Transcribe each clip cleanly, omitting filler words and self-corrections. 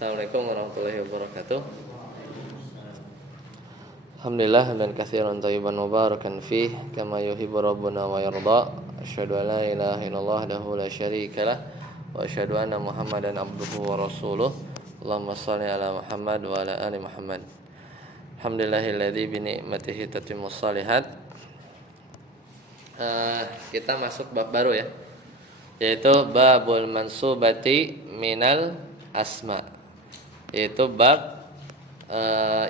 Assalamualaikum warahmatullahi wabarakatuh. Alhamdulillah hamdan katsiran thayyiban mubarakan fih kama yuhibbu rabbuna wa yarda. Asyhadu an la ilaha illallah wahdahu la syarikalah wa asyhadu anna Muhammadan abduhu wa rasuluh. Allahumma shalli ala Muhammad wa ala ali Muhammad. Alhamdulillahilladzi bi ni'matihi tatimmus shalihat. Kita masuk bab baru ya, yaitu babul mansubati minal asma, yaitu bab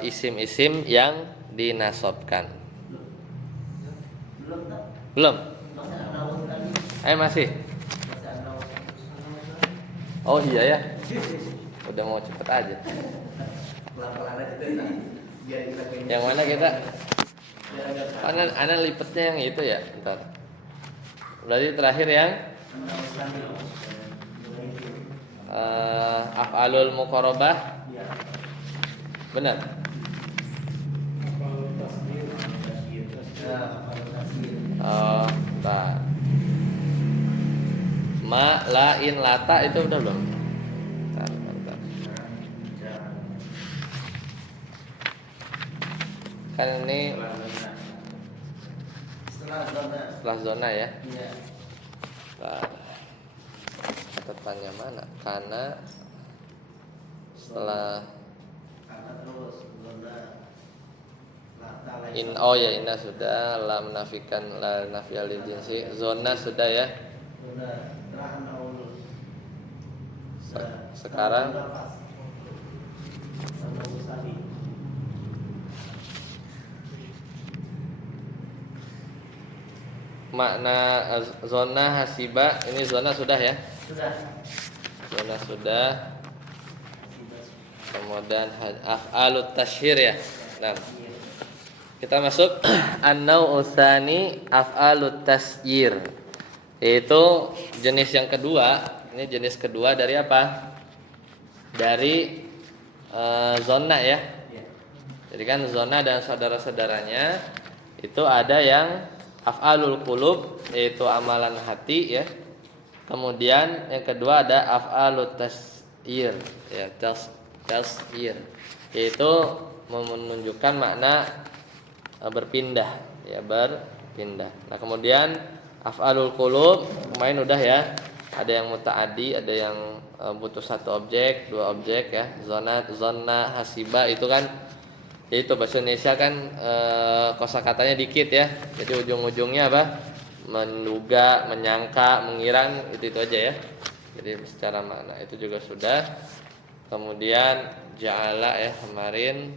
isim-isim yang dinasobkan. Belum? Masih? Oh iya ya, udah mau cepet aja. Yang mana kita? Ana lipetnya yang itu ya, ntar. Berarti terakhir yang af'alul muqarabah. Benar. Bentar. Ma, la, in, lata itu udah belum? Bentar. Kan ini setelah zona ya. Catatannya mana? Karena setelah inna sudah, lam nafikan la nafiyal jinsi, zona sudah ya. Sekarang makna zona hasiba, ini zona sudah ya. Zona sudah. Kemudian af'alut tasyhir ya. Nah, kita masuk an-nau'u tsani af'alut tasyhir, yaitu jenis yang kedua. Ini jenis kedua dari apa? Dari zona ya. Jadi kan zona dan saudara-saudaranya itu ada yang af'alul qulub, yaitu amalan hati ya. Kemudian yang kedua ada af'alut tasyhir ya, tasyhir, yaitu menunjukkan makna berpindah ya, berpindah. Nah, kemudian af'alul qulub kemarin udah ya, ada yang muta'addi, ada yang butuh satu objek, dua objek ya. Zona, hasiba itu kan, yaitu bahasa Indonesia kan kosakatanya dikit ya. Jadi ujung-ujungnya apa? Menduga, menyangka, mengira, itu aja ya. Jadi secara makna itu juga sudah. Kemudian ja'ala ya kemarin,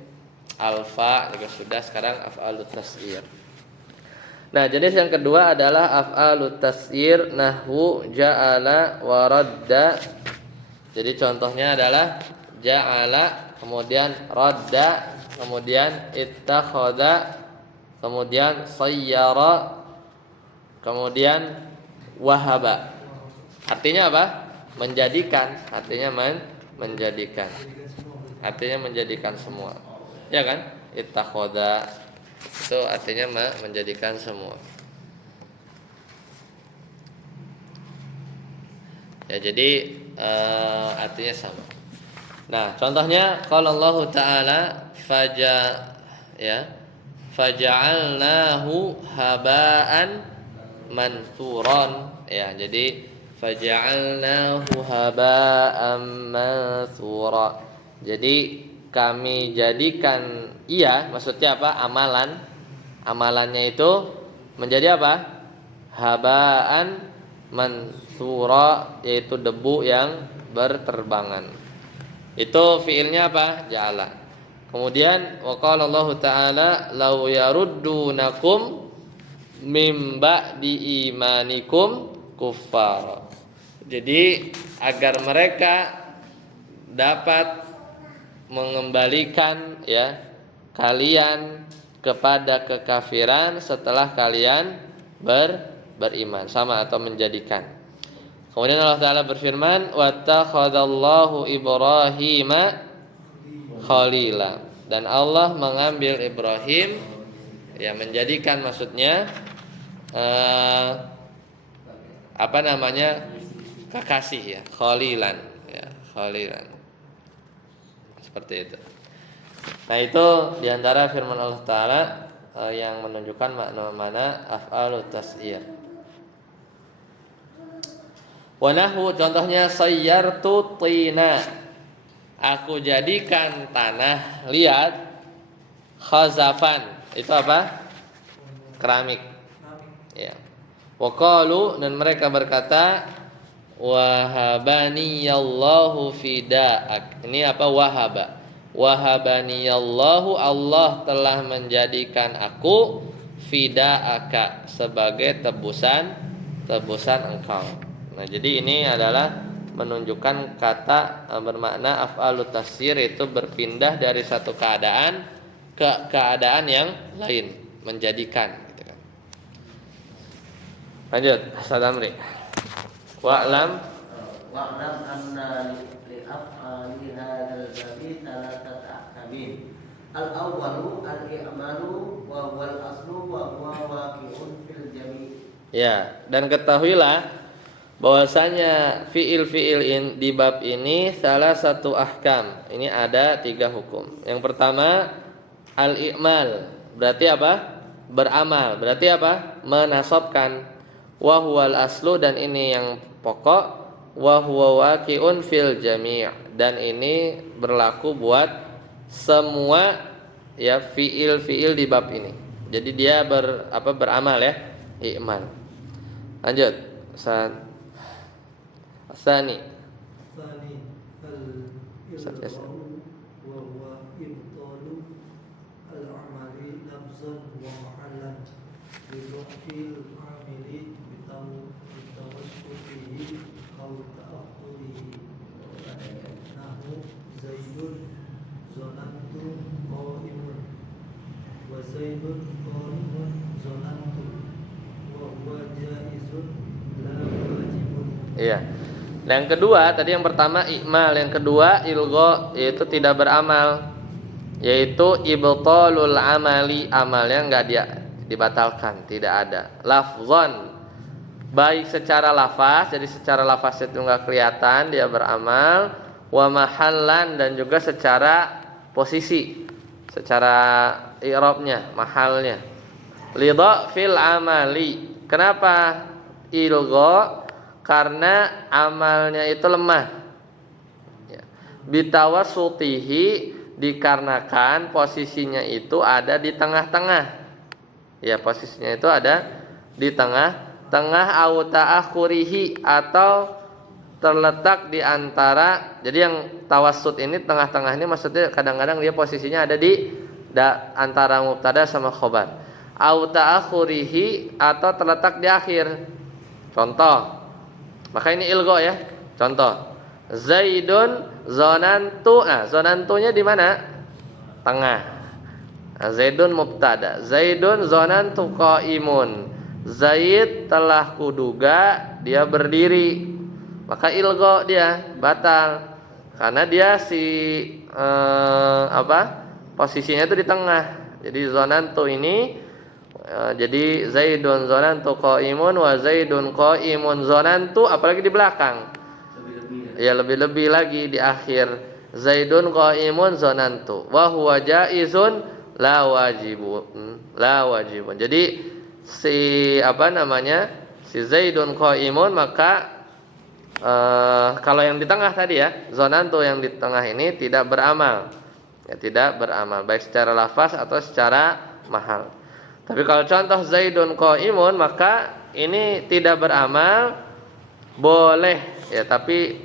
alfa juga sudah. Sekarang af'alut tasyhir. Nah, jenis yang kedua adalah af'alut tasyhir nahwu ja'ala wa radda. Jadi contohnya adalah ja'ala, kemudian radda, kemudian ittakhadha, kemudian sayyara, kemudian wahaba. Artinya apa? Menjadikan, artinya menjadikan. Artinya menjadikan semua. Ya kan? Ittakhadha itu artinya menjadikan semua. Ya, jadi artinya sama. Nah, contohnya kalau Allah Ta'ala faja'alnahu haba'an mansuran ya. Jadi faja'alnahu haba'an mansura. Jadi kami jadikan, iya maksudnya apa? Amalannya itu menjadi apa? Haba'an mansura, yaitu debu yang berterbangan. Itu fiilnya apa? Ja'ala. Kemudian wa qala Allah Ta'ala law yaruddunakum mim ba'di imanikum kuffar. Jadi agar mereka dapat mengembalikan ya kalian kepada kekafiran setelah kalian beriman, sama atau menjadikan. Kemudian Allah Ta'ala berfirman wattakhadallahu Ibrahima khalila, dan Allah mengambil Ibrahim ya, menjadikan maksudnya kekasih ya, khalilan ya, khalilan. Seperti itu. Nah, itu diantara firman Allah Ta'ala yang menunjukkan makna af'alut tas'ir. Wa nahwu contohnya sayyartu tina. Aku jadikan tanah liat khazafan. Itu apa? Keramik. Ya. Wa qalu dan mereka berkata wahabaniyallahu fida'ak. Ini apa wahaba? Wahabaniyallahu Allah telah menjadikan aku fida'aka sebagai tebusan engkau. Nah, jadi ini adalah menunjukkan kata bermakna af'alut tasir itu berpindah dari satu keadaan ke keadaan yang lain, menjadikan gitu kan. Lanjut, Ustaz Amri. Wa'lam anna li af'ali hadzal babi thalathat ahkamin. Al-awwalu al-i'malu wa huwa al-aslu wa huwa waqi'un fil jami'. Ya, dan ketahuilah bahwasanya fiil di bab ini salah satu ahkam. Ini ada 3 hukum. Yang pertama al-i'mal, berarti apa? Beramal, berarti apa? Menasabkan. Wa huwal aslu, dan ini yang pokok. Wa huwa waqi'un fil jami', dan ini berlaku buat semua ya fiil di bab ini. Jadi dia beramal ya, i'mal. Lanjut. Tsani al-ibtalu wa huwa ibtalu al-amali lafzan wa mahallan bi dhafil amili bitawassufihi aw ta'akhurihi. Nahu zaidun zonantu qa'imun wa zaidun qa'imun zonantu wa huwa jaizun la wajibun. Iya. Yang kedua, tadi yang pertama i'mal, yang kedua ilgha, yaitu tidak beramal, yaitu ibtalul amali, amalnya enggak dibatalkan, tidak ada. Lafzon, baik secara lafaz, jadi secara lafaz itu enggak kelihatan dia beramal, wa mahallan, dan juga secara posisi, secara i'rabnya, mahalnya. Lidha fil amali. Kenapa ilgha? Karena amalnya itu lemah ya. Bitawasutihi, dikarenakan posisinya itu ada di tengah-tengah ya, posisinya itu ada di tengah-tengah, au ta'akhurihi, atau terletak di antara. Jadi yang tawassut ini tengah-tengah ini maksudnya kadang-kadang dia posisinya ada di antara mubtada sama khobar. Au ta'akhurihi, atau terletak di akhir. Contoh, maka ini ilgha ya. Contoh, Zaidun zonantu. Nah, zonantunya di mana? Tengah. Nah, Zaidun mubtada. Zaidun zonantu qaimun. Zaid telah kuduga dia berdiri. Maka ilgha dia batal. Karena dia posisinya itu di tengah. Jadi zonantu ini jadi Zaidun zonantu qaimun wa Zaidun qaimun zonantu, apalagi di belakang lebih-lebih lagi di akhir, Zaidun qaimun zonantu wa huwa jaizun la wajibun. Jadi si Zaidun qaimun, maka kalau yang di tengah tadi ya, zonantu yang di tengah ini tidak beramal ya, tidak beramal baik secara lafaz atau secara mahal. Tapi kalau contoh Zaidun qaimun, maka ini tidak beramal, boleh ya, tapi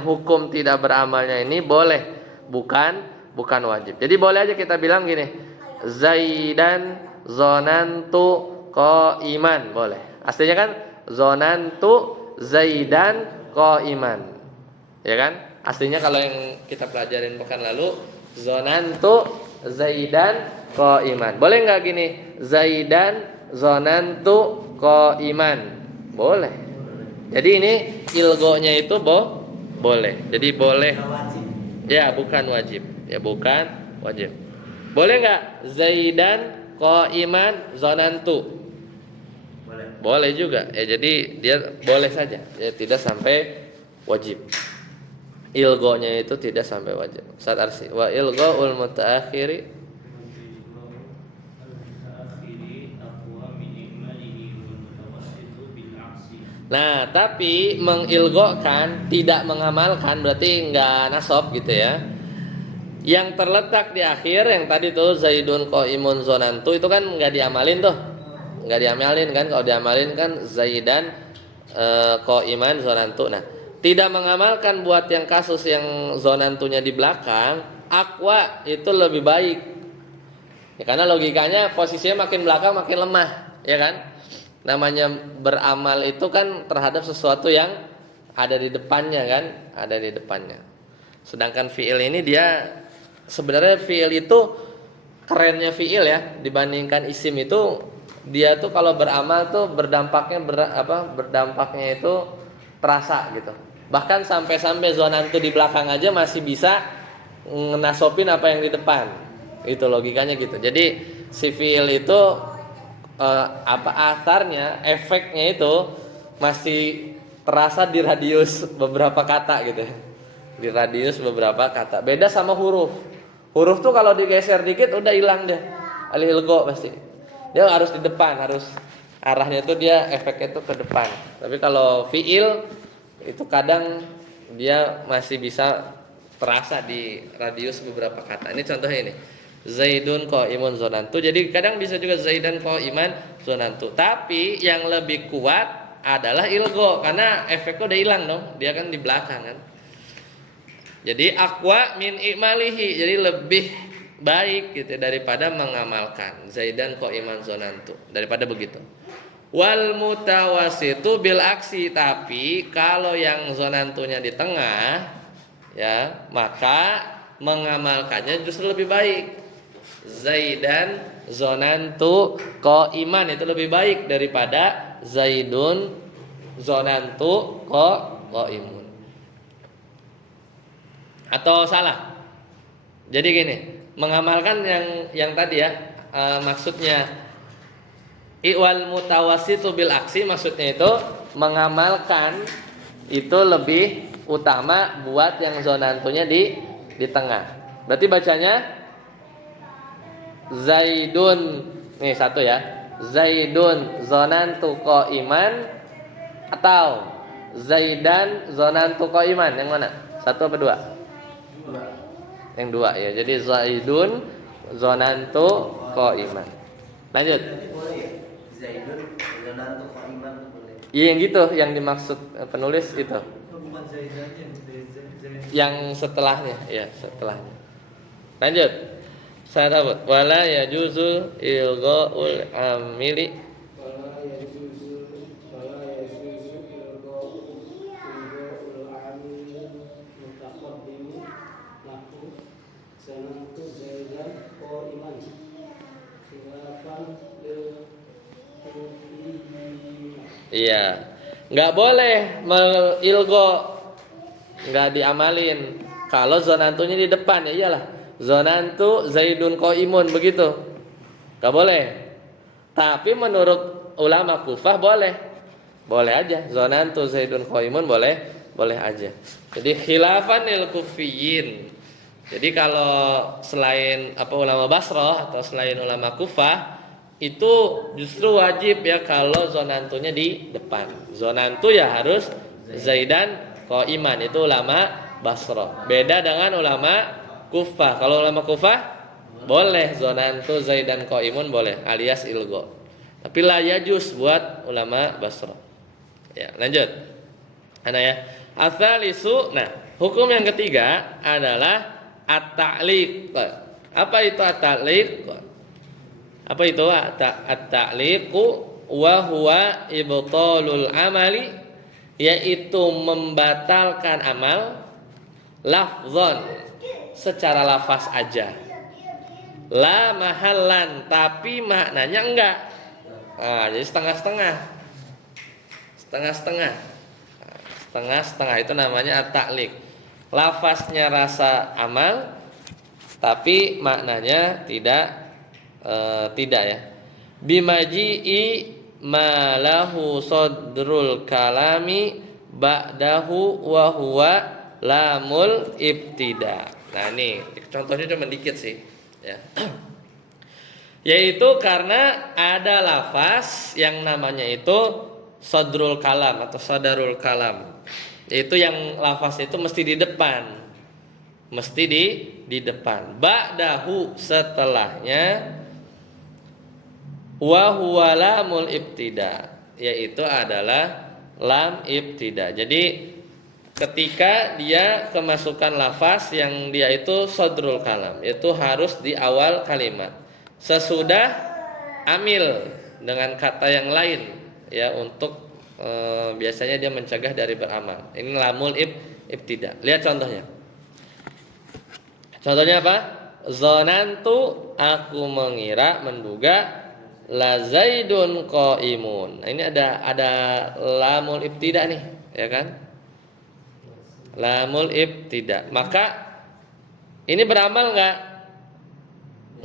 hukum tidak beramalnya ini boleh, bukan wajib. Jadi boleh aja kita bilang gini, Zaidan zonantu qaiman, boleh. Aslinya kan zonantu Zaidan qaiman, ya kan? Aslinya kalau yang kita pelajarin pekan lalu, zonantu Zaidan qaiman. Boleh enggak gini? Zaidan zonantu qaiman. Boleh. Jadi ini ilghonya itu boleh. Jadi boleh. Ya, bukan wajib. Ya, bukan wajib. Boleh enggak? Zaidan qaiman zonantu. Boleh juga. Ya, jadi dia boleh saja. Ya, tidak sampai wajib. ilgonya itu tidak sampai wajib. Ustaz Arsi, wa ilghaul mutaakhiri. Nah, tapi mengilgokan, tidak mengamalkan berarti enggak nasab gitu ya. Yang terletak di akhir yang tadi tuh Zaidun qaimun zonantu itu kan enggak diamalin tuh. Enggak diamalin kan, kalau diamalin kan Zaidan qaiman zonantu. Nah, tidak mengamalkan buat yang kasus yang zonantunya di belakang, aqwa itu lebih baik. Ya, karena logikanya posisinya makin belakang makin lemah, ya kan? Namanya beramal itu kan terhadap sesuatu yang ada di depannya kan, ada di depannya. Sedangkan fiil ini dia sebenarnya fiil itu kerennya fiil ya dibandingkan isim itu, dia tuh kalau beramal tuh berdampaknya itu terasa gitu. Bahkan sampai zonantu di belakang aja masih bisa ngenasopin apa yang di depan. Itu logikanya gitu. Jadi si fiil itu asarnya, efeknya itu masih terasa di radius beberapa kata gitu. Di radius beberapa kata. Beda sama huruf. Huruf tuh kalau digeser dikit udah hilang deh. Alih ilgo pasti. Dia harus di depan, harus arahnya tuh dia efeknya tuh ke depan. Tapi kalau fiil itu kadang dia masih bisa terasa di radius beberapa kata. Ini contohnya ini. Zaidun qaimun zonantu. Jadi kadang bisa juga Zaidan qaiman zonantu. Tapi yang lebih kuat adalah ilgo karena efeknya udah hilang dong. Dia kan di belakang kan. Jadi aqwa min i'malihi. Jadi lebih baik gitu daripada mengamalkan Zaidan qaiman zonantu. Daripada begitu. Wal mutawasitu bil aksi. Tapi kalau yang zonantunya di tengah ya, maka mengamalkannya justru lebih baik. Zaidan zonantu qaiman itu lebih baik daripada Zaidun zonantu qaimun. Atau salah. Jadi gini, mengamalkan yang tadi ya, maksudnya iwal mutawasitu bil aksi, maksudnya itu mengamalkan itu lebih utama buat yang zonantunya di tengah. Berarti bacanya Zaidun, nih satu ya, Zaidun zonantu qaiman atau Zaidan zonantu qaiman, yang mana? Satu apa dua? Yang dua ya. Jadi Zaidun zonantu qaiman. Lanjut. Zaidun zonantu qaiman boleh. Iya yang gitu, yang dimaksud penulis itu. Bukan Zaidannya, Yang setelahnya, ya setelahnya. Lanjut. Saya tahu. Wala yajuzu ilghaul amili. wala yajuzu ilghaul amil mutaqaddim lahu sanatu Zaidan qaiman khilafan lil Iya. Enggak boleh ilgo, enggak diamalin. Kalau zonantunya di depan ya iyalah. Zonantu Zaidun qaimun begitu. Enggak boleh. Tapi menurut ulama Kufah boleh. Boleh aja. Zonantu Zaidun qaimun boleh aja. Jadi khilafan lil kufiyin. Jadi kalau selain ulama Basrah atau selain ulama Kufah itu justru wajib ya kalau zonantunya di depan. Zonantu ya harus Zaidan qaiman, itu ulama Basrah. Beda dengan ulama Kufah. Kalau ulama Kufah boleh zonantu Zaidan qaimun boleh alias ilgo. Tapi la yajuz buat ulama Basrah. Ya, lanjut. Ana ya. Atsalisu, nah, hukum yang ketiga adalah at-ta'liq. Apa itu at-ta'liq? Apa itu at-ta'liqu? Wa huwa ibtalul amali, yaitu membatalkan amal lafzon, secara lafaz aja. La mahallan, tapi maknanya enggak. Jadi setengah-setengah. Setengah-setengah itu namanya at-ta'liq. Lafaznya rasa amal, tapi maknanya tidak ya. Bimaji'i malahu sadrul kalami ba'dahu wa huwa lamul ibtida. Nah, ini contohnya cuma dikit sih, ya. Yaitu karena ada lafaz yang namanya itu sadrul kalam atau sadarul kalam. Yaitu yang lafaz itu mesti di depan. Mesti di depan. Ba'dahu setelahnya wa huwa lamul ibtida, yaitu adalah lam ibtida. Jadi ketika dia kemasukan lafaz yang dia itu sadrul kalam, itu harus di awal kalimat. Sesudah amil dengan kata yang lain, ya, untuk biasanya dia mencegah dari beramal. Ini lamul ibtida. Lihat contohnya. Contohnya apa? Zonantu, aku mengira, menduga, la zaidun qaimun. Nah, ini ada lamul ibtida nih, ya kan? Lamul ibtida. Maka ini beramal enggak?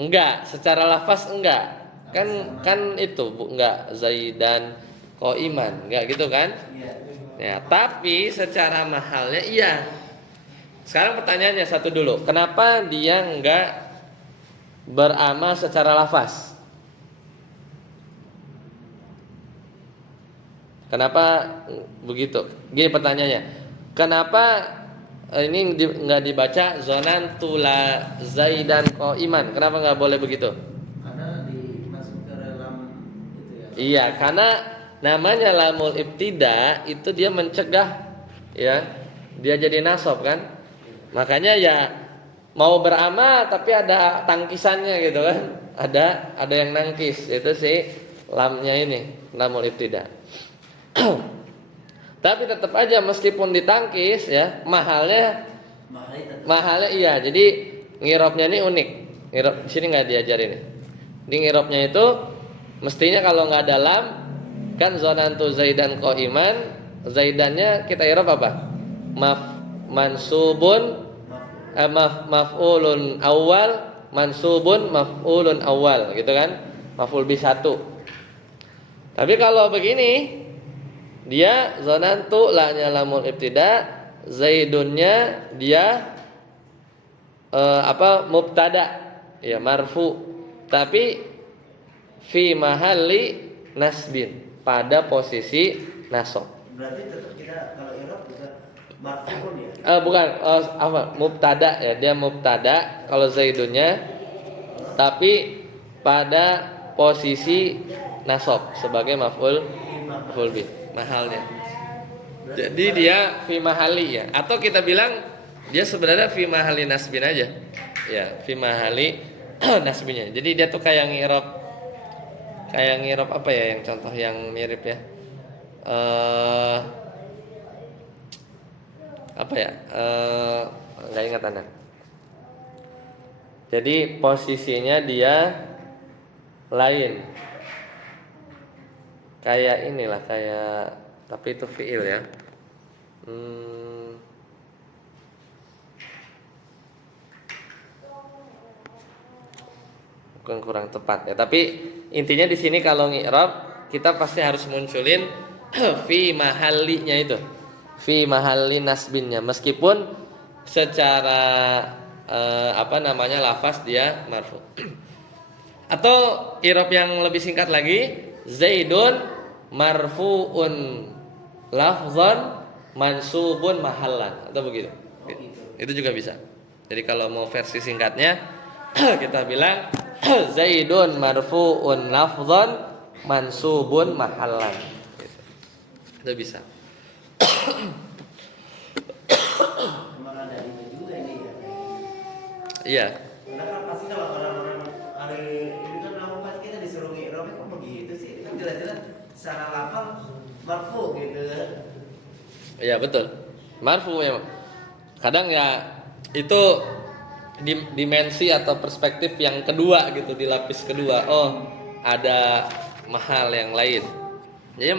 Enggak, secara lafaz enggak. Kan itu enggak zaidan qaiman, enggak gitu kan? Ya, tapi secara mahalnya iya. Sekarang pertanyaannya satu dulu. Kenapa dia enggak beramal secara lafaz? Kenapa begitu? Gini pertanyaannya. Kenapa ini enggak dibaca zonan tula zaidan qaiman? Kenapa enggak boleh begitu? Karena dimasuk ke dalam itu ya. Iya, karena namanya lamul ibtida itu dia mencegah, ya. Dia jadi nasab kan? Makanya ya mau beramal tapi ada tangkisannya gitu kan? Ada yang nangkis, itu sih lamnya ini, lamul ibtida. Tapi tetap aja meskipun ditangkis, ya, mahalnya iya. Jadi ngirobnya ini unik. Ngirob di sini nggak diajarin. Di ngirobnya itu mestinya kalau nggak ada lam, kan zonantu zaidan qaiman, zaidannya kita irob apa? Maf'ulun awal, mansubun maf'ulun awal, gitu kan? Maf'ul bi 1. Tapi kalau begini, dia zonantu la-nya lamul ibtida, zaidunnya dia mubtada, ya, marfu, tapi fi mahalli nasbin, pada posisi nasab. Berarti tetap kita kalau i'rab juga marfu'un ya. Bukan, mubtada, ya, dia mubtada kalau zaidunnya, tapi pada posisi nasab sebagai maf'ul bi, mahalnya. Jadi dia fi mahali, ya, atau kita bilang dia sebenarnya fi mahali nasbin aja, ya, fi mahali nasbinnya. Jadi dia tuh kayak ngirob apa ya, yang contoh yang mirip, ya, apa ya, nggak ingat anda. Jadi posisinya dia lain, kayak inilah, kayak, tapi itu fiil, ya. Bukan kurang tepat, ya. Tapi intinya di sini kalau ngi'rab kita pasti harus munculin fi mahallinya itu, fi mahalli nasbinnya, meskipun secara lafaz dia marfu. Atau i'rab yang lebih singkat lagi, zaidun marfu'un lafzan mansubun mahallan, atau begitu. Itu juga bisa. Jadi kalau mau versi singkatnya kita bilang zaidun marfu'un lafzan mansubun mahallan. Itu bisa. Memang ada itu juga ini ya. Iya. Karena kan pasti kalau orang-orang hari ini kan pas kita disuruh i'rab kok begitu sih? Kan jelas-jelas secara lafal marfu gitu. Iya, betul. Marfu, ya. Kadang ya itu dimensi atau perspektif yang kedua gitu, di lapis kedua. Oh, ada mahal yang lain. Jadi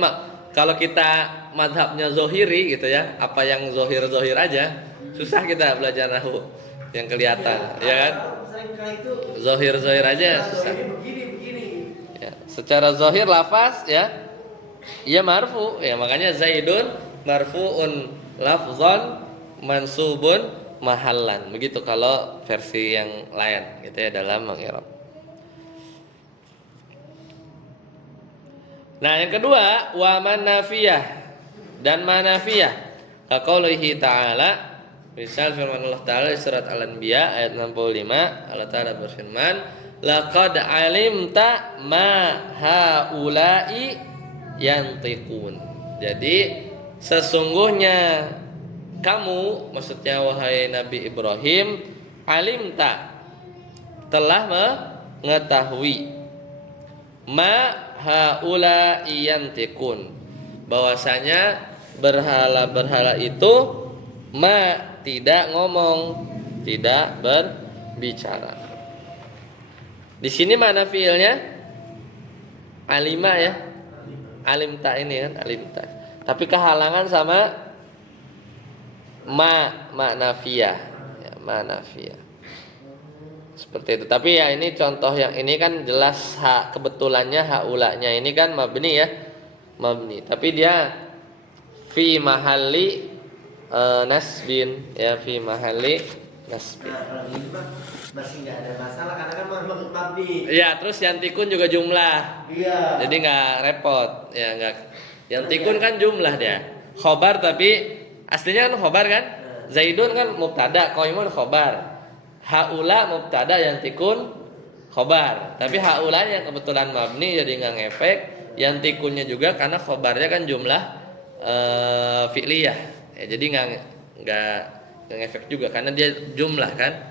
kalau kita madhabnya zohiri gitu, ya, apa yang zohir aja, susah kita belajar nahu yang kelihatan, ya kan? Zohir aja susah. Begini. Ya, secara zohir lafaz, ya, ia marfu, ya, makanya zaidun marfuun lafzan mansubun mahallan. Begitu kalau versi yang lain gitu ya dalam mengirab. Nah, yang kedua wa manafiyah dan manafiyah. Kaqaulihi ta'ala, misal firman Allah Ta'ala di surat Al-Anbiya ayat 65, Allah Ta'ala berfirman, laqad alimta ma haula'i yantiqun. Jadi sesungguhnya kamu, maksudnya wahai Nabi Ibrahim, alimta, telah mengetahui, ma haula'i yantiqun, bahwasanya berhala-berhala itu ma, tidak ngomong, tidak berbicara. Di sini mana fiilnya? Alima ya. Alimta ini kan, alimta. Tapi kehalangan sama ma nafiyah. Ya, ma nafiyah. Seperti itu. Tapi ya ini contoh yang ini kan jelas kebetulannya haulanya ini kan mabni ya. Mabni. Tapi dia fi mahalli nasbin ya, fi mahalli nasbin. Nah, kalau ini mah masih nggak ada masalah karena kan mabni. Iya, terus yantikun juga jumlah. Iya. Jadi nggak repot ya, nggak. Yantikun kan jumlah dia. Khobar tapi aslinya kan khobar kan. Zaidun kan mubtada, qaimun khobar. Haula mubtada, yantikun khobar. Tapi haula yang kebetulan mabni jadi nggak ngefek. Yantikunnya juga karena khobarnya kan jumlah fi'liyah. Ya, jadi nggak ngefek juga karena dia jumlah kan.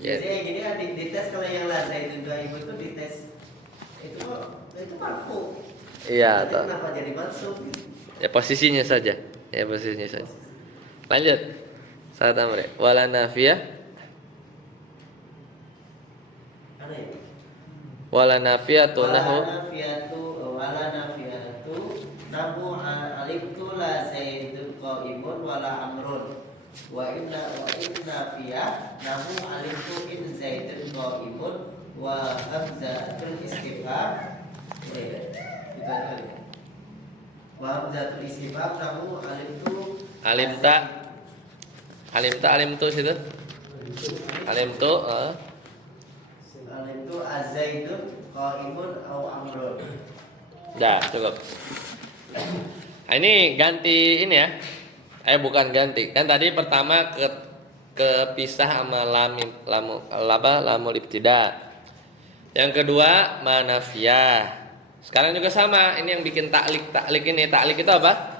Biasanya gini kan dites kalau yang laza itu 2000 itu dites itu marfu. Iya, Tapi kenapa jadi mansub gitu? Ya posisinya saja. Ya posisinya saja. Lanjut. Saat amri. Wala nafiyah. Mana itu? Wala nafiyatu nahu. Wala nafiyatu nahu aliftu la zaidun qaimun wala amrun. Wa inna fiyah nahu aliftu in zaidun qaimun wa hamzatul istifham. Itu aja. Wa hamzatul istifham nahu aliftu alimtu situ. Alimtu azaidun qaimun au amrun. Dah, cukup. Nah, ini ganti ini ya. Bukan ganti. Kan tadi pertama kepisah sama lamul ibtida. Yang kedua manafiyah. Sekarang juga sama. Ini yang bikin taklik ini. Taklik itu apa?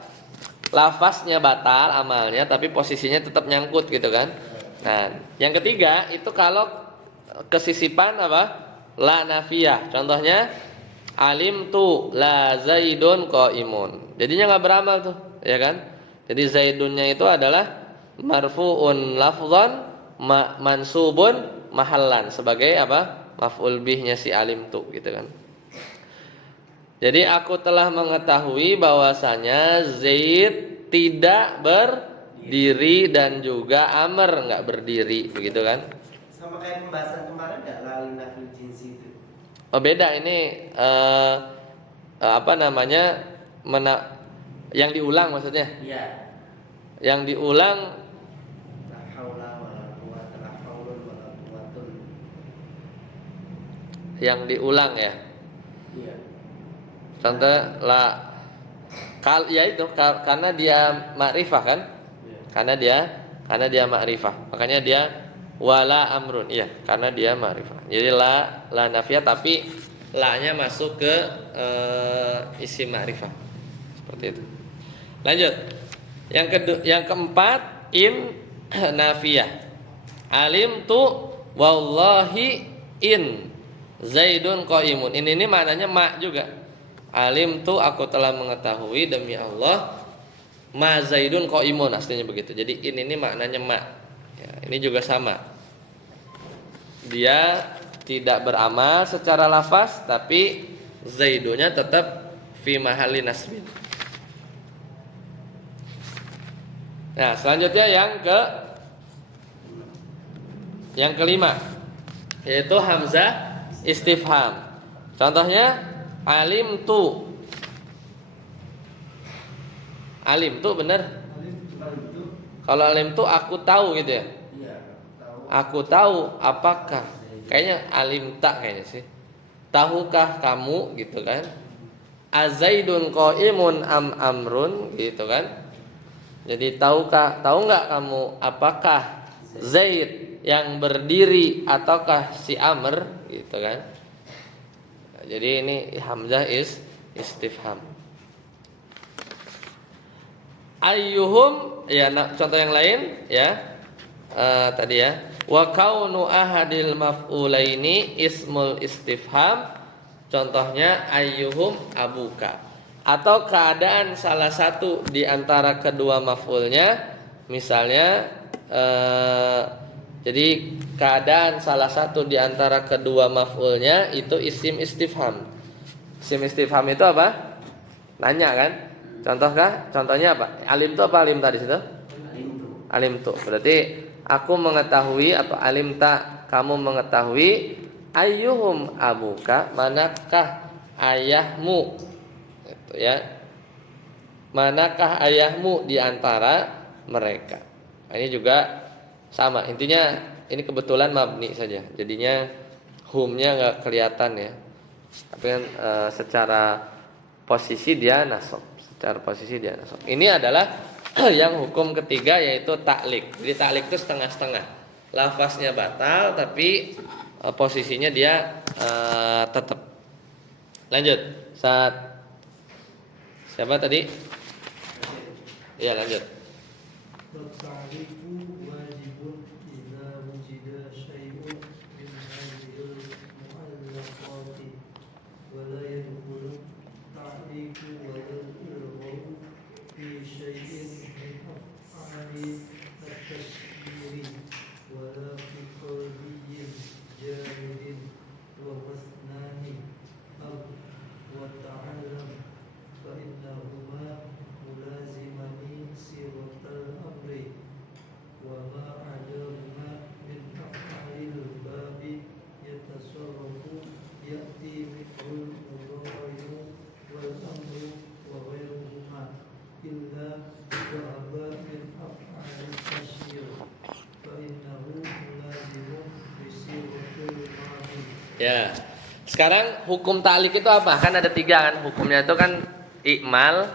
Lafaznya batal amalnya tapi posisinya tetap nyangkut gitu kan. Nah, yang ketiga itu kalau kesisipan apa? La nafiyah. Contohnya alimtu la zaidun qaimun. Jadinya enggak beramal tuh, ya kan? Jadi zaidunnya itu adalah marfu'un lafzan mansubun mahallan sebagai apa? Maf'ul bihnya si alimtu gitu kan. Jadi aku telah mengetahui bahwasanya Zaid tidak berdiri dan juga Amr enggak berdiri begitu kan? Sama kayak pembahasan kemarin enggak lalina fil jinsi itu. Oh beda ini apa namanya yang diulang maksudnya? Iya. Yang diulang La haula wala quwwata la haulun wala quwwatun. yang diulang ya. Iya. Contoh la ya itu karena dia ma'rifah kan? Karena dia ma'rifah. Makanya dia wala amrun. Iya, karena dia ma'rifah. Jadi la nafiyah tapi la-nya masuk ke isim ma'rifah. Seperti itu. Lanjut. Yang keempat in nafiyah. Alim tu wallahi in Zaidun qaimun. Ini maknanya ma juga. Alim tu aku telah mengetahui demi Allah ma Zaidun qaimun aslinya begitu. Jadi ini maknanya ma. Ya, ini juga sama. Dia tidak beramal secara lafaz tapi Zaidunya tetap fi mahalli nasbin. Nah, selanjutnya yang kelima yaitu hamzah istifham. Contohnya alim tu benar? Kalau alim tuh aku tahu gitu ya. Iya, tahu. Aku tahu apakah. Kayaknya alim tak kayaknya sih. Tahukah kamu gitu kan? Azaidun qaimun am amrun gitu kan? Jadi tahu nggak kamu apakah Zaid yang berdiri ataukah si Amr gitu kan? Jadi ini hamzah istifham. Ayyuhum ya, contoh yang lain ya. Tadi ya. Wa kaunu ahadil maf'ulaini ismul istifham. Contohnya ayyuhum abuka. Atau keadaan salah satu di antara kedua maf'ulnya, misalnya jadi keadaan salah satu di antara kedua maf'ulnya itu isim istifham. Isim istifham itu apa? Nanya kan? Contohnya apa? Alim tu apa alim tadi situ? Alim tu. Berarti aku mengetahui atau alim tak kamu mengetahui ayyuhum abuka, manakah ayahmu? Itu ya. Manakah ayahmu di antara mereka? Nah, ini juga sama. Intinya ini kebetulan mabni saja. Jadinya humnya enggak kelihatan ya. Tapi kan secara posisi dia nasab. Ini adalah yang hukum ketiga, yaitu taklik. Jadi taklik itu setengah-setengah. Lafaznya batal tapi posisinya dia tetap. Lanjut. Siapa tadi? Iya, lanjut. Ya, sekarang hukum ta'lik itu apa? Kan ada 3 kan hukumnya itu kan ikmal,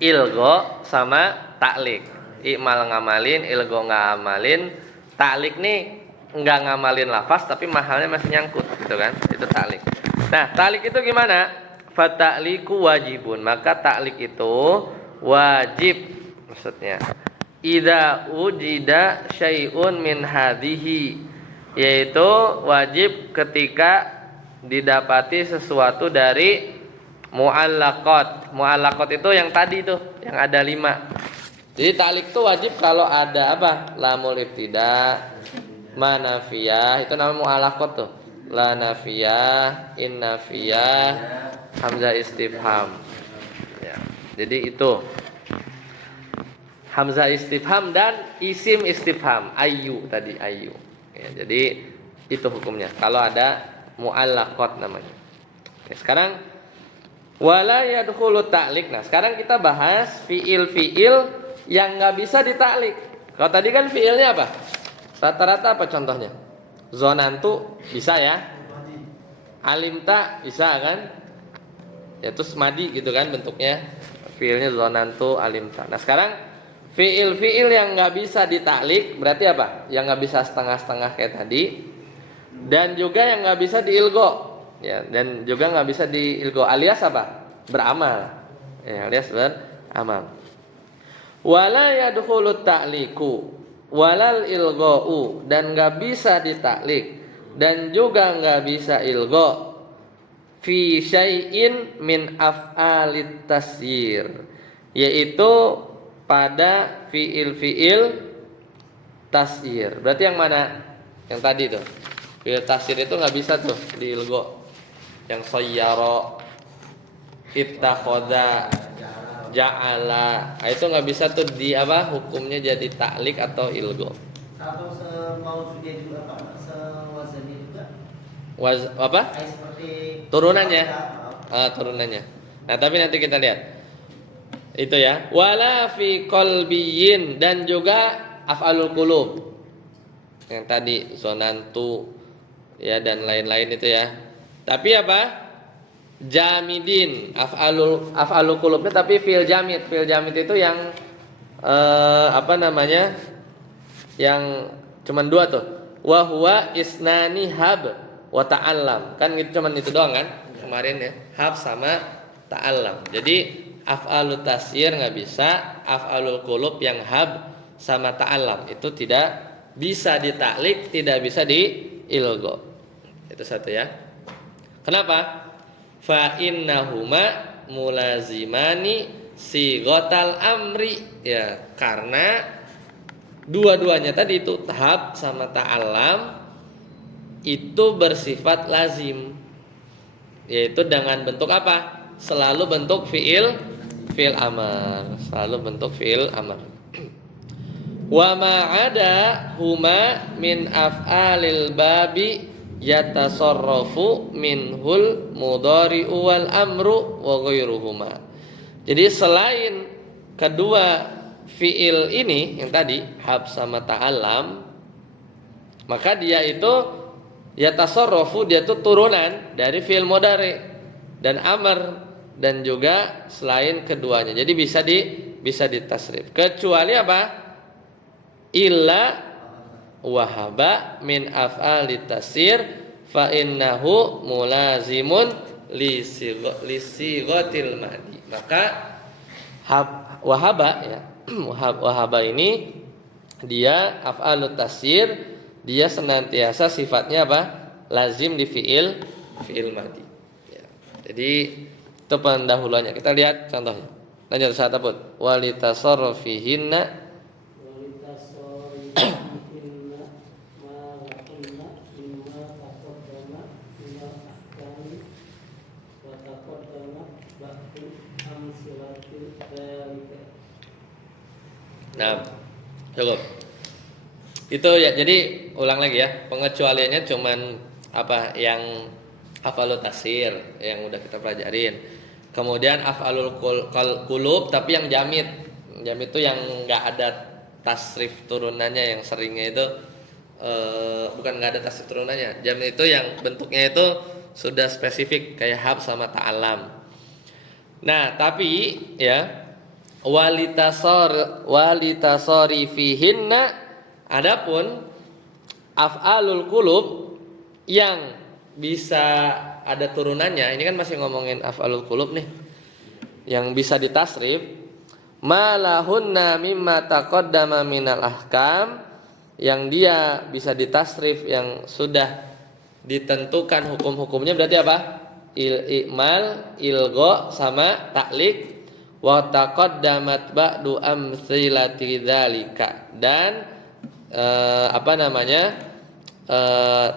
ilgo, sama ta'lik. Ikmal ngamalin, ilgo nggak amalin. Ta'lik nih nggak ngamalin lafaz tapi mahalnya masih nyangkut gitu kan? Itu ta'lik. Nah, ta'lik itu gimana? Fata'liku wajibun. Maka ta'lik itu wajib maksudnya. Idza ujida syai'un min hadhihi, yaitu wajib ketika didapati sesuatu dari mu'allaqat. Mu'allaqat itu yang tadi tuh, yang ada 5. Jadi ta'lik itu wajib kalau ada apa? Lamul ibtida, manafiyah, itu namanya mu'allaqat tuh. La nafiyah, in nafiyah, hamzah istifham. Ya. Jadi itu hamzah istifham dan isim istifham, ayyu tadi, ayyu. Ya, jadi itu hukumnya kalau ada mu'allaqat namanya. Ya, sekarang wala yadkhulu ta'lik. Nah, sekarang kita bahas fiil-fiil yang enggak bisa ditaklik. Kalau tadi kan fiilnya apa? Rata-rata apa contohnya? Zonantu bisa ya? Alimta bisa kan? Ya, terus madi gitu kan bentuknya. Fiilnya zonantu, alimta. Nah, sekarang fiil-fiil yang nggak bisa ditaklik berarti apa? Yang nggak bisa setengah-setengah kayak tadi, dan juga yang nggak bisa diilgo, ya, dan juga nggak bisa diilgo alias apa? Beramal, ya, alias beramal. Wala yadkhulu ta'liku walal ilga'u, dan nggak bisa ditaklik dan juga nggak bisa ilgo fi syai'in min af'alit tasyir, yaitu pada fiil-fiil tasyir. Berarti yang mana? Yang tadi tuh. Fiil tasyir itu nggak bisa tuh diilgo. Yang sayyara, ittakhadha, ja'ala, itu nggak bisa tuh di apa? Hukumnya jadi taklik atau ilgo. Atau semaujudnya juga Pak, sewazannya juga. Apa? Kayak seperti Turunannya. Turunannya. Nah, tapi nanti kita lihat. Itu ya. Wala fi qalbiyin, dan juga af'alul qulub yang tadi zonantu ya dan lain-lain itu ya. Tapi apa? Jamidin, af'alul qulubnya tapi fi'il jamid. Fi'il jamid itu yang yang cuman dua tuh. Wa huwa isnani hab wa ta'allam. Kan itu cuman itu doang kan? Kemarin ya. Hab sama ta'allam. Jadi af'alul tasyir enggak bisa, af'alul qulub yang hab sama ta'allam itu tidak bisa ditaklik, tidak bisa diilgho. Itu satu ya. Kenapa? Fa innahuma mulazimani sighatal amri ya, karena dua-duanya tadi itu tahap sama ta'allam itu bersifat lazim, yaitu dengan bentuk apa? Selalu bentuk fi'il amar, selalu bentuk fi'il amar. Wa ma'ada huma min af'alil babi yatasarrafu minhul mudhari'u wal amru wa ghairuhuma. Jadi selain kedua fiil ini yang tadi hab sama ta'allam, maka dia itu yatasarrafu, dia itu turunan dari fiil mudhari dan amr, dan juga selain keduanya. Jadi bisa ditasrif. Kecuali apa? Illa wahaba min af'alit tasir fa innahu mulazimun li sighatil madi. Maka wahaba ya, wahaba ini dia af'alut tasir, dia senantiasa sifatnya apa? Lazim di fiil madi ya. Jadi itu pendahuluannya. Kita lihat contohnya. Lanjut saat apa? Walitasarrufihinna Nah, cukup. Itu ya, jadi ulang lagi ya. Pengecualiannya cuman apa yang af'alul tasir yang udah kita pelajarin. Kemudian af'alul qulub tapi yang jamid. Jamid itu yang enggak ada tasrif turunannya, yang seringnya itu bukan enggak ada tasrif turunannya. Jamid itu yang bentuknya itu sudah spesifik kayak hab sama ta'allam. Nah, tapi ya walitasori fihinna, adapun af'alul qulub yang bisa ada turunannya, ini kan masih ngomongin af'alul qulub nih, yang bisa ditasrif, malahunna mimma taqaddama minal ahkam, yang dia bisa ditasrif yang sudah ditentukan hukum-hukumnya, berarti apa? I'mal, ilgho sama taklik. Wa taqaddamat ba'du amsilati dzalika, dan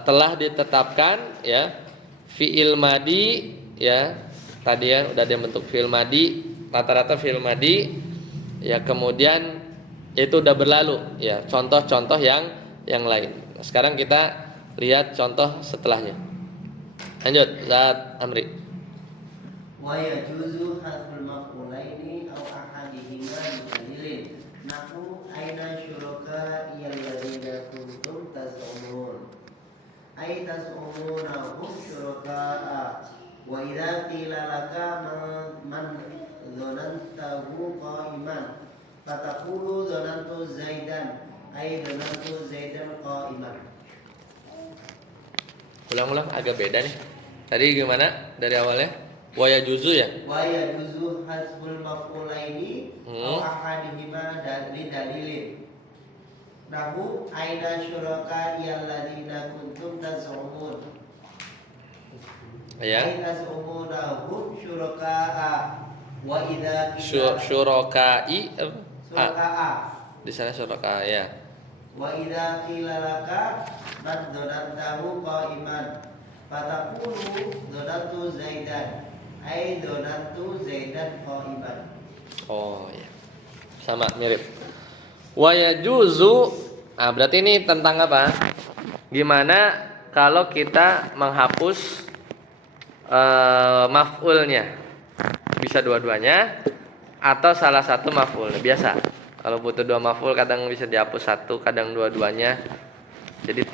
telah ditetapkan ya fi'il madi ya, tadi ya udah ada bentuk fi'il madi, rata-rata fi'il madi ya, kemudian itu udah berlalu ya, contoh-contoh yang lain. Nah, sekarang kita lihat contoh setelahnya. Lanjut, Zat Amri. Wa yajuzu hasbul maf'ulaini aw ahadihima bidalilin nahu aina syuraka yalladzina kuntum tas'umun ay tas'umuna hum syuraka wa idza qila laka man dhanantahu qa'iman fataqulu dhanantu zaidan ay dhanantu zaidan qa'iman. Ulang-ulang, agak beda nih. Tadi gimana dari awalnya? Wa yajuzu ya? Wa yajuzu hasbul maf'ulaini aw ahadihima dalilin. Nahu aina syuraka yalladzina kuntum taz'umun. Ya. Aina taz'umuna hum syuraka wa idza syurakai syuraka. Di sana syuraka ya. Wa idza qila laka man dhanantahu qa'iman fataqulu dhanantu zaidan ay dhanantu zaidan qa'iman. Oh ya, sama mirip. Wa yajuzu, nah berarti ini tentang apa? Gimana kalau kita menghapus maf'ulnya? Bisa dua-duanya atau salah satu maf'ul. Biasa Kalau butuh 2 maf'ul kadang bisa dihapus 1, kadang dua-duanya. Jadi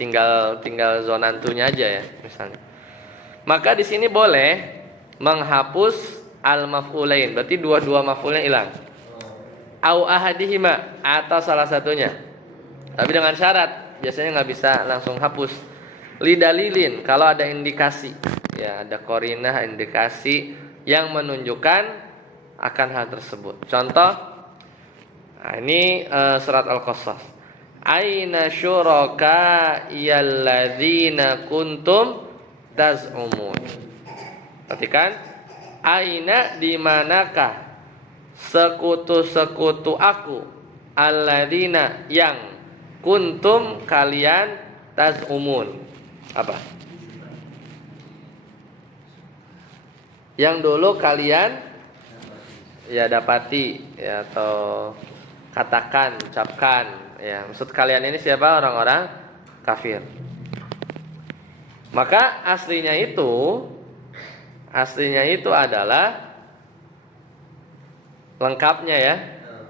tinggal zonantunya aja ya misalnya. Maka di sini boleh menghapus al-maf'ulain. Berarti dua maf'ulnya hilang. Au ahadihima atau salah satunya. Tapi dengan syarat, biasanya nggak bisa langsung hapus. Lidalilin kalau ada indikasi, ya ada qarinah indikasi yang menunjukkan akan hal tersebut. Contoh, nah ini surat Al-Qasas. Aina syuraka yalladzina kuntum taz'umun. Perhatikan, aina di manakah sekutu-sekutu aku alladzina yang kuntum kalian taz'umun. Apa? Yang dulu kalian ya dapati ya atau katakan, ucapkan. Ya, maksud kalian ini siapa? Orang-orang kafir. Maka aslinya itu adalah lengkapnya ya.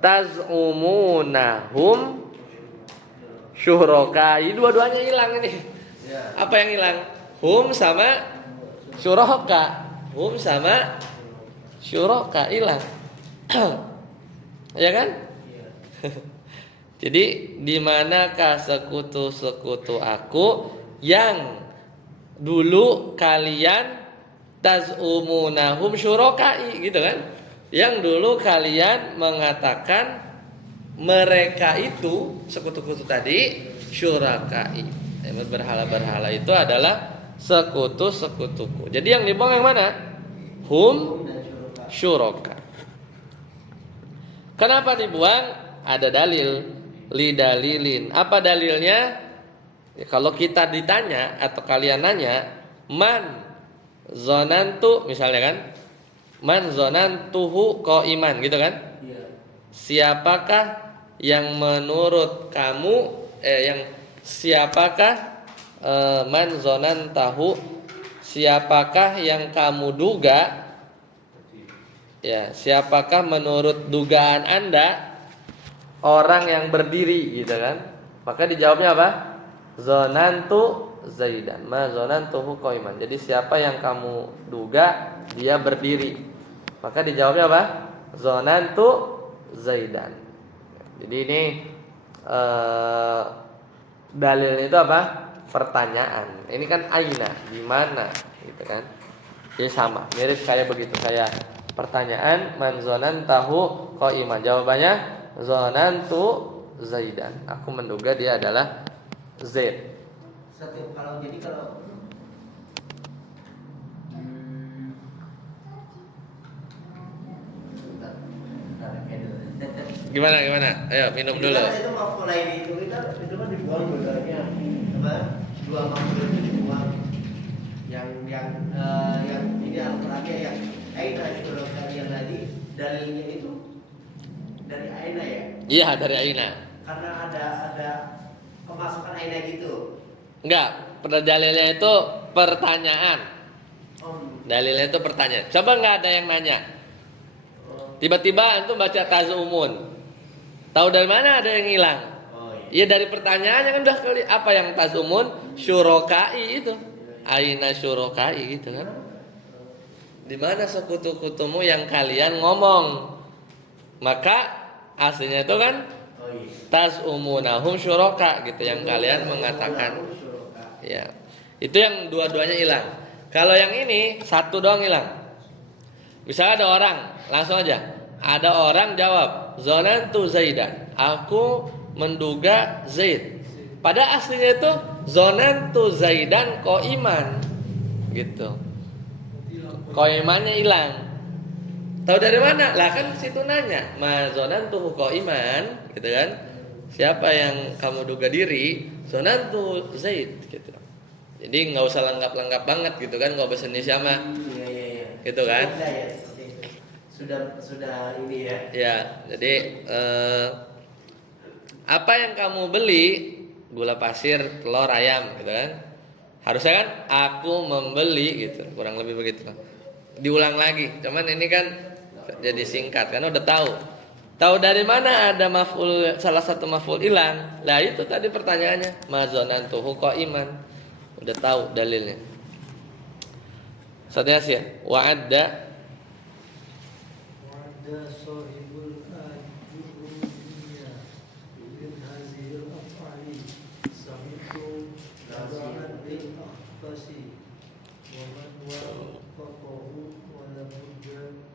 Taz'umunahum syurokai. Dua-duanya hilang ini. Apa yang hilang? Hum sama syuroka. Hum sama syuroka hilang. Ya kan? Jadi di manakah sekutu-sekutu aku yang dulu kalian taz'umunahum syurokai, gitu kan? Yang dulu kalian mengatakan mereka itu sekutu-sekutu tadi syurakai. Berhala-berhala itu adalah sekutu-sekutuku. Jadi yang dibuang yang mana? Hum syuroka. Kenapa dibuang? Ada dalil. Lidalilin. Apa dalilnya? Ya, kalau kita ditanya atau kalian nanya, man zonantu misalnya kan, man zonantuhu qaiman gitu kan? Siapakah yang menurut kamu siapakah man zonantahu, siapakah yang kamu duga? Ya, siapakah menurut dugaan Anda orang yang berdiri gitu kan? Maka dijawabnya apa? Zonantu Zaidan. Ma zonantuhu qaiman. Jadi siapa yang kamu duga dia berdiri? Maka dijawabnya apa? Zonantu Zaidan. Jadi ini dalilnya itu apa? Pertanyaan. Ini kan aina, di mana gitu kan? Jadi sama, mirip kayak begitu. Kayak pertanyaan man zonantahu qaiman. Jawabannya zonantu Zaidan. Aku menduga dia adalah Zaid. Kalau Gimana? Ayo minum dulu. Itu maf'ulain itu kan dibuang dua-duanya. Apa? Dua maf'ul itu dibuang. Yang ini Al-Qur'annya yang aina syuraka yang tadi dalilnya itu dari aina ya? Iya, dari aina. Karena ada kemasukan aina gitu. Enggak, dalilnya itu pertanyaan. Dalilnya itu pertanyaan. Coba enggak ada yang nanya. Tiba-tiba antum baca tazumun. Tahu dari mana ada yang hilang? Iya, dari pertanyaannya kan udah apa yang tazumun? Syurokai itu. Aina syurokai gitu kan. Di mana sekutu-kutumu yang kalian ngomong? Maka aslinya itu kan tazumunahum syuroka gitu yang kalian mengatakan. Ya. Itu yang dua-duanya hilang. Kalau yang ini satu doang hilang. Misalnya ada orang, langsung aja. Ada orang jawab, zonantu Zaidan. Aku menduga Zaid. Pada aslinya itu zonantu Zaidan qaiman. Gitu. Qaimannya hilang. Tahu dari mana? Lah kan situ nanya, ma zonantu qaiman, gitu kan? Siapa yang kamu duga diri? Zonantu Zaid gitu. Jadi nggak usah lengkap-lengkap banget gitu kan, nggak bahasa Indonesia mah. Iya. Gitu kan? Sudah ini ya. Ya, jadi apa yang kamu beli, gula pasir, telur, ayam, gitu kan? Harusnya kan aku membeli gitu, kurang lebih begitu. Diulang lagi, cuman ini kan jadi singkat karena udah tahu. Tahu dari mana ada maf'ul, salah satu maf'ul hilang? Lah itu tadi pertanyaannya. Ma zonantuhu qa'iman. Udah tahu dalilnya. Satu ya. Wa'adda sahibul ajurumiyah min hazil af'ali sami'tu taba'an bil akhfasi wa man wafaqahu wa la budda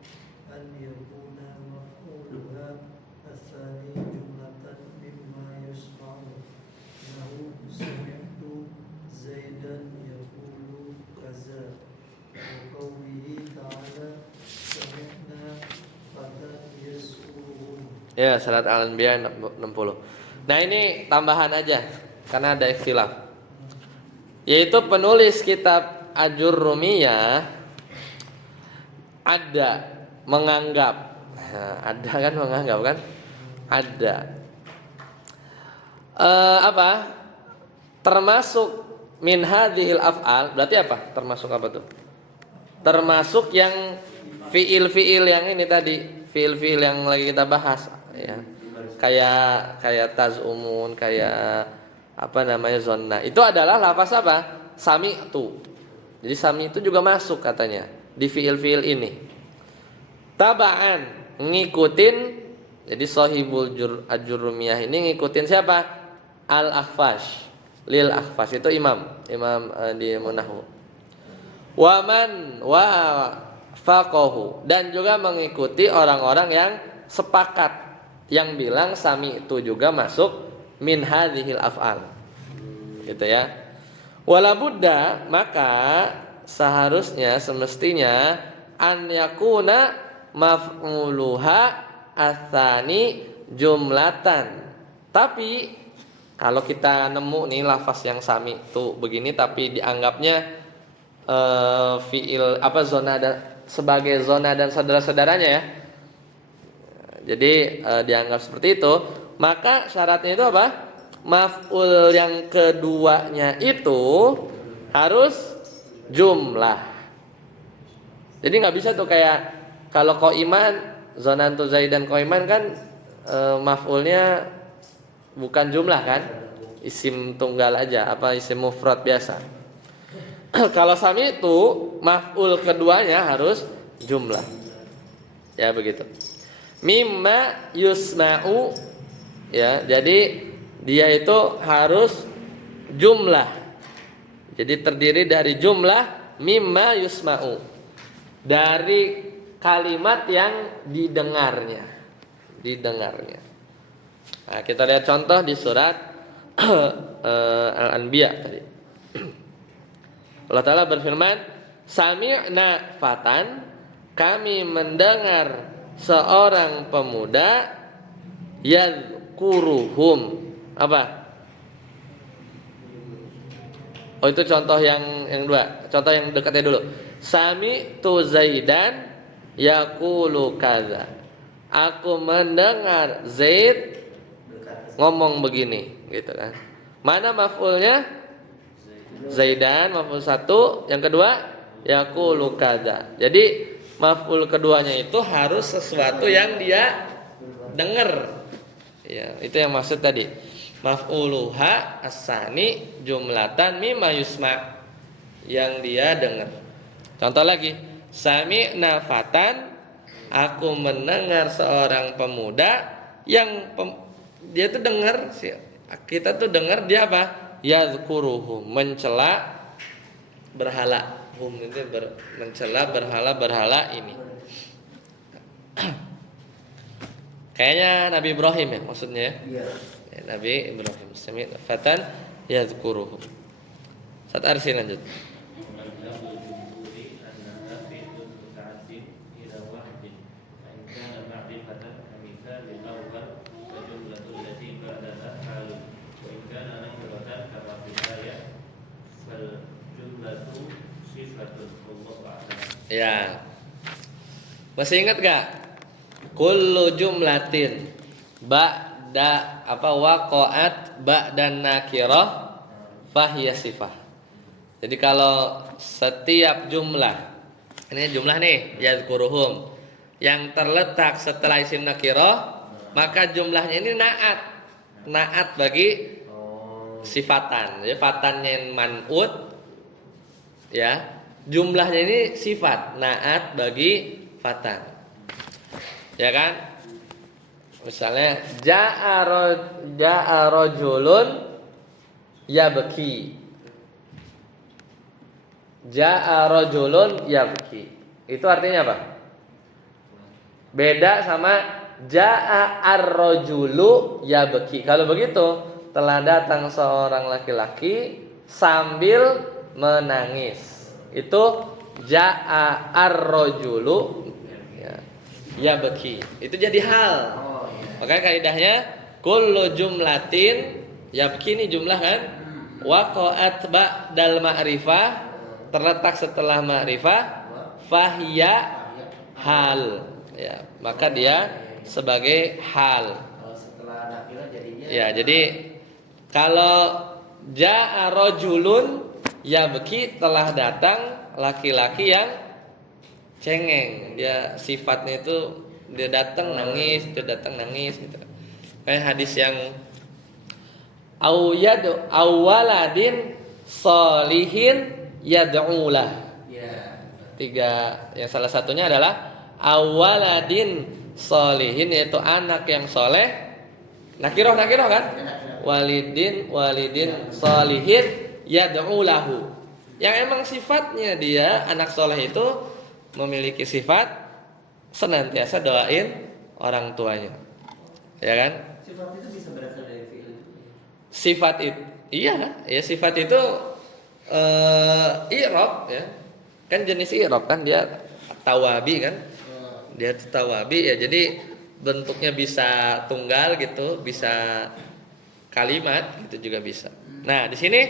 an yakuna maf'uluha athani jumlatan mimma yusma'u nahu sami'tu zaidan yaqulu kaza wa qawlihi ta'ala sami'na fatan yas'uruhum. ya salat al-anbiya 60. Nah, ini tambahan aja karena ada ikhtilaf. Yaitu penulis kitab Ajurrumiyah ada menganggap, ada kan menganggap kan? Ada apa? Termasuk min hadhil af'al, berarti apa? Termasuk apa tuh? Termasuk yang fiil-fiil yang ini tadi, fiil-fiil yang lagi kita bahas ya. Kayak tazumun, kayak apa namanya zonna. Itu adalah lafaz apa? Sami'tu. Jadi sami itu juga masuk katanya di fiil-fiil ini. Taba'an, ngikutin. Jadi sahibul ajurumiyah ini ngikutin siapa? Al-Akhfash. Lil Akhfash itu imam di Munahu. Waman wa faqahu, dan juga mengikuti orang-orang yang sepakat yang bilang sami itu juga masuk min hadhil af'al. Gitu ya. Wala budda, maka seharusnya semestinya an yakuna maf'uluha atsani jumlatan. Tapi kalau kita nemu nih lafaz yang sami itu begini tapi dianggapnya fiil apa zona sebagai zona dan saudara-saudaranya ya. Jadi dianggap seperti itu, maka syaratnya itu apa? Maf'ul yang keduanya itu harus jumlah. Jadi nggak bisa tuh kayak kalau qaiman, zonantu zaidan qaiman kan maf'ulnya bukan jumlah kan? Isim tunggal aja, apa isim mufrad biasa. Kalau sami itu maf'ul keduanya harus jumlah. Ya begitu. Mimma yusma'u, ya, jadi dia itu harus jumlah. Jadi terdiri dari jumlah mimma yusma'u, dari kalimat yang didengarnya. Nah, kita lihat contoh di surat Al-Anbiya tadi. Allah Ta'ala berfirman, sami'na fatan, kami mendengar seorang pemuda yadhkuruhum. Apa? Oh, itu contoh yang dua. Contoh yang dekatnya dulu. Sami'tu Zaidan yaqulu kadza. Aku mendengar Zaid ngomong begini, gitu kan. Mana maf'ulnya? Zaidan maf'ul satu, yang kedua yaqulu kadza. Jadi maf'ul keduanya itu harus sesuatu yang dia dengar. Ya, itu yang maksud tadi. Maf'uluha as-sani jumlatan mimma yusma', yang dia dengar. Contoh lagi, sami'na fatan, aku mendengar seorang pemuda yang dia tuh dengar, kita tuh dengar dia apa? Yadhkuruhum, mencela berhala. Itu mencela berhala ini. Kayaknya Nabi Ibrahim ya maksudnya ya. Iya. Ya, Nabi Ibrahim sami fatan yadhkuruhum. Saat arsi lanjut. Ya. Masih ingat gak? Kullu jumlatin ba'da apa waqa'at ba'dan nakirah fahiya sifah. Jadi kalau setiap jumlah, ini jumlah nih, yadhkuruhum, yang terletak setelah isim nakirah Maka jumlahnya ini naat bagi Oh. sifatan. Jadi fatannya man'ut ya. Jumlahnya ini sifat naat bagi fatan. Ya kan? Misalnya ja'a rajulun yabki. Ja'a rajulun yabki. Itu artinya apa? Beda sama ja'a ar-rajulu yabki. Kalau begitu, telah datang seorang laki-laki sambil menangis. Itu ja'a ar-rajulu yabki. Itu jadi hal. Oh iya. Makanya kaidahnya kullu jumlatin yabki ini jumlah kan? Waqa'at ba'dal ma'rifah terletak setelah ma'rifah fahiya hal ya, maka dia sebagai hal. Kalau setelah nakirah jadinya Ya, jadi kalau ja'a rajulun yabki telah datang laki-laki yang cengeng. Dia sifatnya itu dia datang nangis gitu. Kayak hadis yang awaladin solihin yad'ulah. ya. Tiga, yang salah satunya adalah awaladin solihin, yaitu anak yang soleh. Nakiroh kan? Walidin solihin yad'ulahu. Yang emang sifatnya dia anak soleh itu memiliki sifat senantiasa doain orang tuanya. Ya kan? Sifat itu bisa berasal dari fi'il. Sifat itu ya sifat itu i'rab ya. Kan jenis i'rab kan dia tawabi kan? Dia tawabi ya. Jadi bentuknya bisa tunggal gitu, bisa kalimat gitu juga bisa. Nah, di sini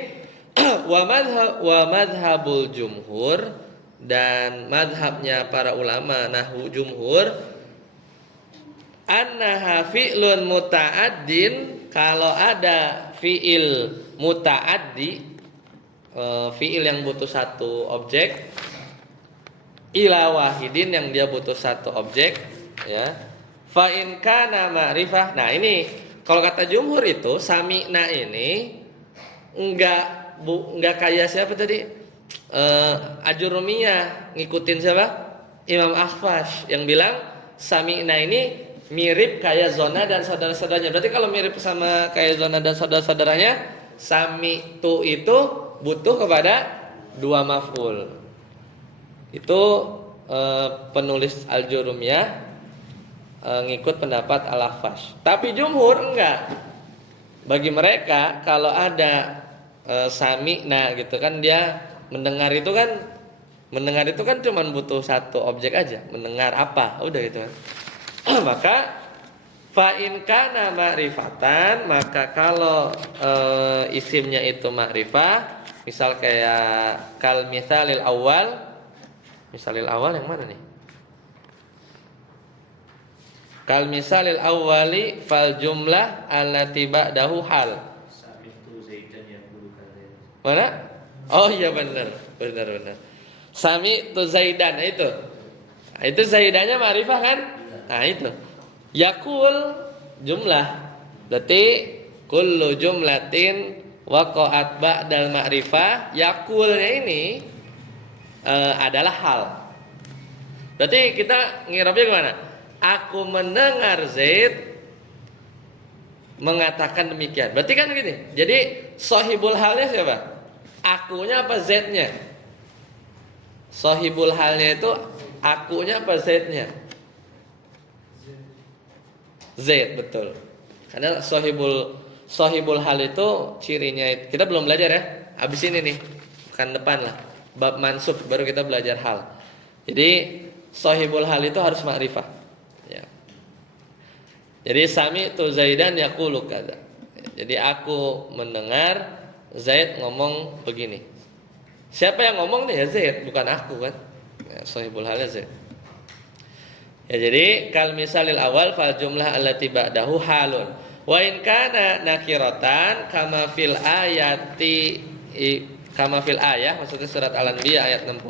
wa madhabul jumhur, dan madhabnya para ulama nahwu jumhur, annaha fi'lun muta'addin, kalau ada fi'il muta'addi, fi'il yang butuh satu objek, ila wahidin yang dia butuh satu objek ya, fa in kana ma'rifah. Nah, ini kalau kata jumhur itu sami'na ini enggak kayak siapa tadi? Ajurumiyah ngikutin siapa? Imam Akhfash yang bilang sami'na ini mirip kayak zona dan saudara-saudaranya. Berarti kalau mirip sama kayak zona dan saudara-saudaranya, sami'tu itu butuh kepada dua maf'ul. Itu penulis Al-Jurumiyah ngikut pendapat Al-Akhfash. Tapi jumhur enggak. Bagi mereka kalau ada sami'na gitu kan, dia mendengar itu kan cuma butuh satu objek aja, mendengar apa, udah gitu kan. Maka fa in kana ma'rifatan, maka kalau isimnya itu ma'rifah, misal kayak kal misalil awal. Misalil awal yang mana nih? Kal misalil awali fal jumlah allati ba'dahu hal. Mana? Oh iya benar. Sami tu Zaidan itu. Nah, itu Zaidannya ma'rifah kan? Nah, itu. Yakul jumlah. Berarti kullu jumlatin waqa'at ba'dal ma'rifah, yakulnya ini adalah hal. Berarti kita ngirabnya gimana? Aku mendengar Zaid mengatakan demikian. Berarti kan gini. Jadi sahibul halnya siapa? Akunya apa Zaidnya? Sahibul halnya itu akunya apa Zaidnya? Zaid, betul. Karena sahibul hal itu cirinya, kita belum belajar ya. Habis ini nih, bukan depan lah. Bab mansub baru kita belajar hal. Jadi sahibul hal itu harus ma'rifah. Ya. Jadi sami tu Zaidan yaqulu kada. Jadi aku mendengar Zaid ngomong begini. Siapa yang ngomong nih? Ya Zaid, bukan aku kan. Ya, sahibul halnya Zaid. Ya, jadi kal misalil awal fal jumlah allati ba'dahu halun. Wa in kana nakiratan kama fil ayah, maksudnya surat Al-Anbiya ayat 60.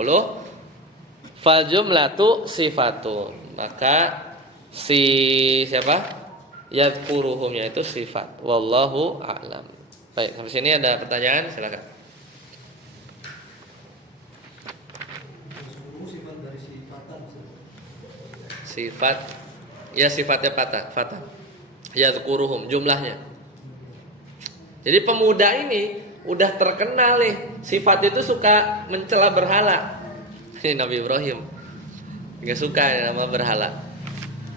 Fal jumlatu sifatun. Maka si siapa? Yadhkuruhumnya itu sifat. Wallahu a'lam. Baik, sampai sini ada pertanyaan, silakan. Yazkuru sifat dari sifatan. Sifat, ya sifatnya fata. Yadhkuruhum jumlahnya. Jadi pemuda ini udah terkenal nih, sifat itu suka mencela berhala. Ini Nabi Ibrahim nggak suka ya nama berhala.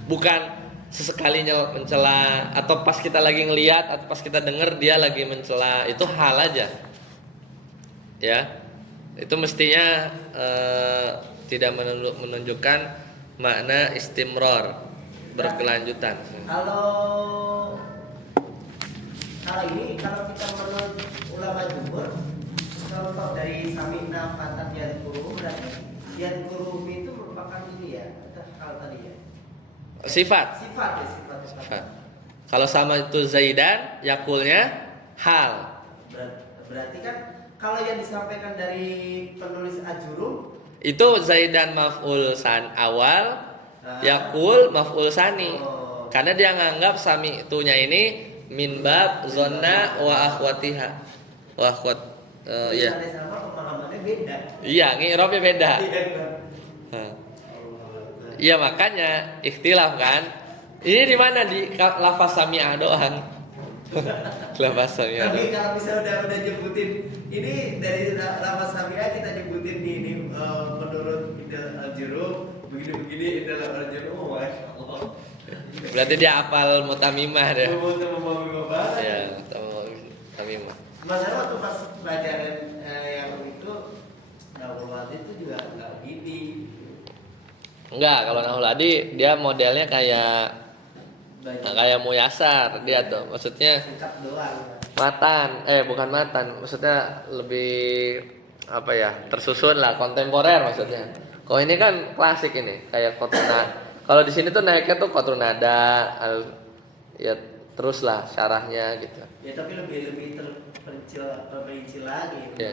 Bukan sesekali mencela, atau pas kita lagi ngelihat atau pas kita dengar dia lagi mencela, itu hal aja. Ya, itu mestinya tidak menunjukkan makna istimror, berkelanjutan. Kalau ini kalau kita menurut ulama jumhur, contoh dari sami'na fatat yadhkuru, berarti yadhkuru itu merupakan ini ya, hal tadi ya. Sifat. Sifat. Kalau sama itu Zaidan, yakulnya hal. Berarti kan kalau yang disampaikan dari penulis Ajurum itu Zaidan maf'ul awal, yakul maf'ul sani. Karena dia nganggap sami itunya ini min bab zonna wa akhwatiha. Wa akhwat ya. sama pemahamannya beda. Iya, ngirobnya beda. Iya. Iya, makanya ikhtilaf kan. Ini di mana di lafaz sami'ah doang. Lafaz sami'ah. Tapi kalau misalnya udah nyebutin ini dari lafaz sami'ah kita nyebutin ini menurut Ajurum begini dalam Ajurum, masya Allah. Berarti dia hafal mutamimah deh. Ya. Ya, mutamimah. Masalah waktu pas pelajaran yang itu Nahul Wadi itu juga nggak gini. Enggak, kalau Nahul Adi dia modelnya kayak Muyasar dia tuh. Maksudnya Singkat doang. bukan matan. Maksudnya lebih apa ya? Tersusun lah, kontemporer maksudnya. Kalau ini kan klasik ini, kayak Kotrunada. Kalau di sini tuh naiknya tuh Kotrunada, ya terus lah syarahnya gitu. Ya tapi lebih terperinci lagi. Ya.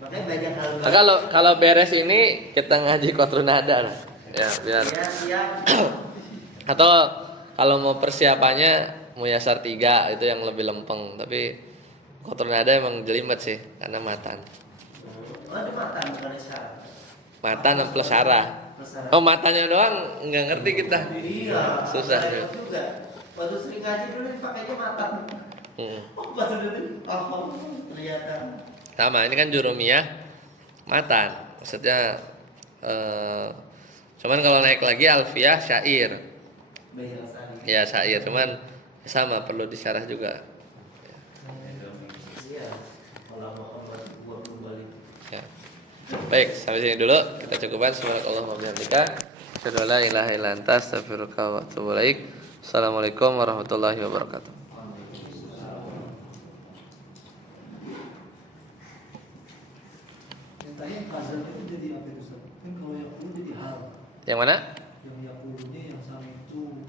Makanya banyak hal. Nah, kalau beres ini kita ngaji Kotrunada lah. Ya, biar. Ya. Atau kalau mau persiapannya Muyasar 3 itu yang lebih lempeng, tapi Kotrunada emang jelimet sih karena matan. Oh, ada matan bukan syarah. Matan plus syarah. Oh, matanya doang nggak ngerti kita. Iya. Susah ya. Juga. Waktu sering ngaji dulu pakainya matan. Oh, pas udah ternyata. Sama, ini kan jurumiyah matan. Maksudnya cuman kalau naik lagi alfiyah syair. Ya syair, cuman sama perlu disyarah juga. Iya. Kalau mau buat kembali. Ya. Baik, sampai sini dulu kita cukupkan. Subhanakallahumma wa bihamdika, asyhadu an la ilaha illa anta, astaghfiruka wa atubu ilaik. Assalamualaikum warahmatullahi wabarakatuh. Yang tadi yang kazan itu jadi apa itu Ustaz? Kan kalau yang jadi hal. Yang mana? Yang yakulunya yang sama itu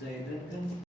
Zaidan kan